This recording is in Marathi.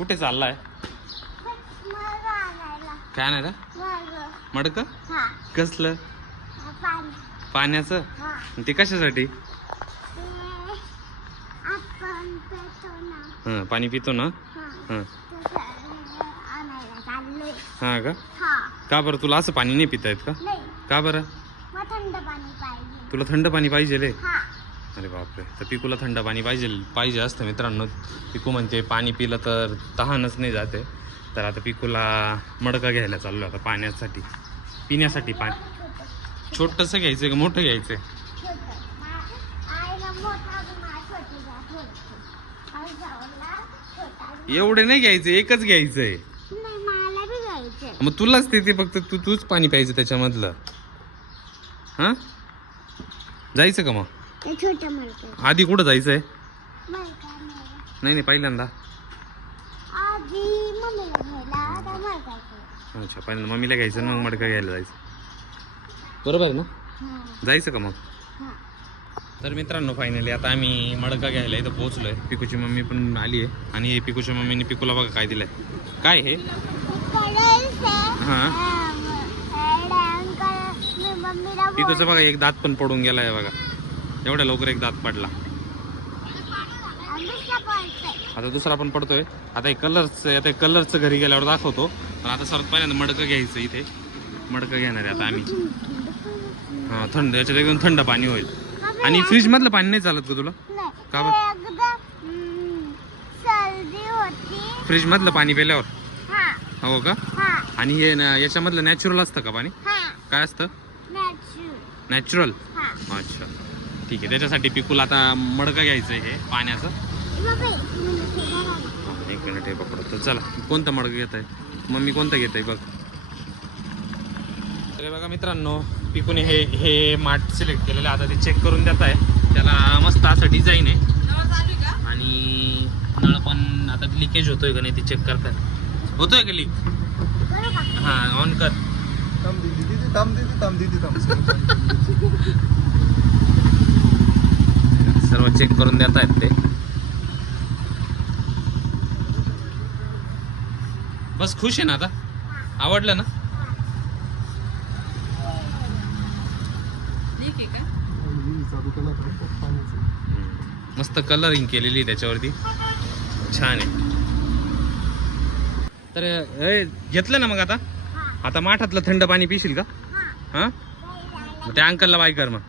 कुठे चाललाय? काय नाही रा मडक कसलं पाण्याचं? ते कशासाठी? पाणी पितो ना. हा का बरं तुला असं पाणी नाही पिता येत का? का बरं? तुला थंड पाणी पाहिजे रे? अरे बापरे. तर पिकूला थंड पाणी पाहिजे असतं मित्रांनो. पिकू म्हणते पाणी पिलं तर तहानच नाही जाते. तर आता पिकूला मडका घ्यायला चाललो आता पाण्यासाठी, पिण्यासाठी पाणी. छोटंसं घ्यायचं का मोठं घ्यायचं? एवढे नाही घ्यायचं, एकच घ्यायचंय. मग तुलाच ते फक्त तूच पाणी प्यायचं त्याच्यामधलं. हा जायचं का मग? आधी कुठं जायचंय? नाही पहिल्यांदा. अच्छा पहिल्यांदा मम्मीला घ्यायचं मग मडका घ्यायला जायचं. बरोबर आहे ना? जायचं का मग? तर मित्रांनो फायनली आता आम्ही मडका घ्यायला इथं पोहोचलोय. पिकूची मम्मी पण आली आहे आणि पिकूच्या मम्मीने पिकूला बघा काय दिलंय. काय हे? हा पिकूचं बघा एक दात पण पडून गेलाय बघा. एवढ्या लवकर एक दात पडला. आता दुसरा पण पडतोय. आता हे कलरचं घरी गेल्यावर दाखवतो. पण आता सर्वात पहिल्यांदा मडकं घ्यायचं. इथे मडकं घेणार आहे आता आम्ही. हा थंड, याच्यात एकदम थंड पाणी होईल. आणि फ्रीज मधलं पाणी नाही चालत का तुला? का बरं? फ्रीज मधलं पाणी पिल्यावर हो का? आणि हे याच्यामधलं नॅचरल असतं का पाणी? काय असतं? नॅचरल. अच्छा ठीक आहे. त्याच्यासाठी पिकूला आता मडका घ्यायचं हे पाण्याचं. एक मिनिट हे पकडतो. चला कोणतं मडकं घेत आहे मम्मी? कोणतं घेत आहे बघ. तर बघा मित्रांनो पिकूने हे माठ सिलेक्ट केलेलं. आता ते चेक करून देत आहे. त्याला मस्त असं डिझाईन आहे. आणि नळ पण आता लिकेज होतोय का नाही ते चेक करतात. होतोय का लीक? हा ऑन कर. सर्व चेक करून देत आहेत ते. बस खुश आहे ना आता? आवडलं ना? मस्त कलरिंग केलेली त्याच्यावरती, छान आहे. तर घेतलं ना मग आता माठातलं थंड पाणी पिशील का? हा त्या अंकलला बाय कर मग.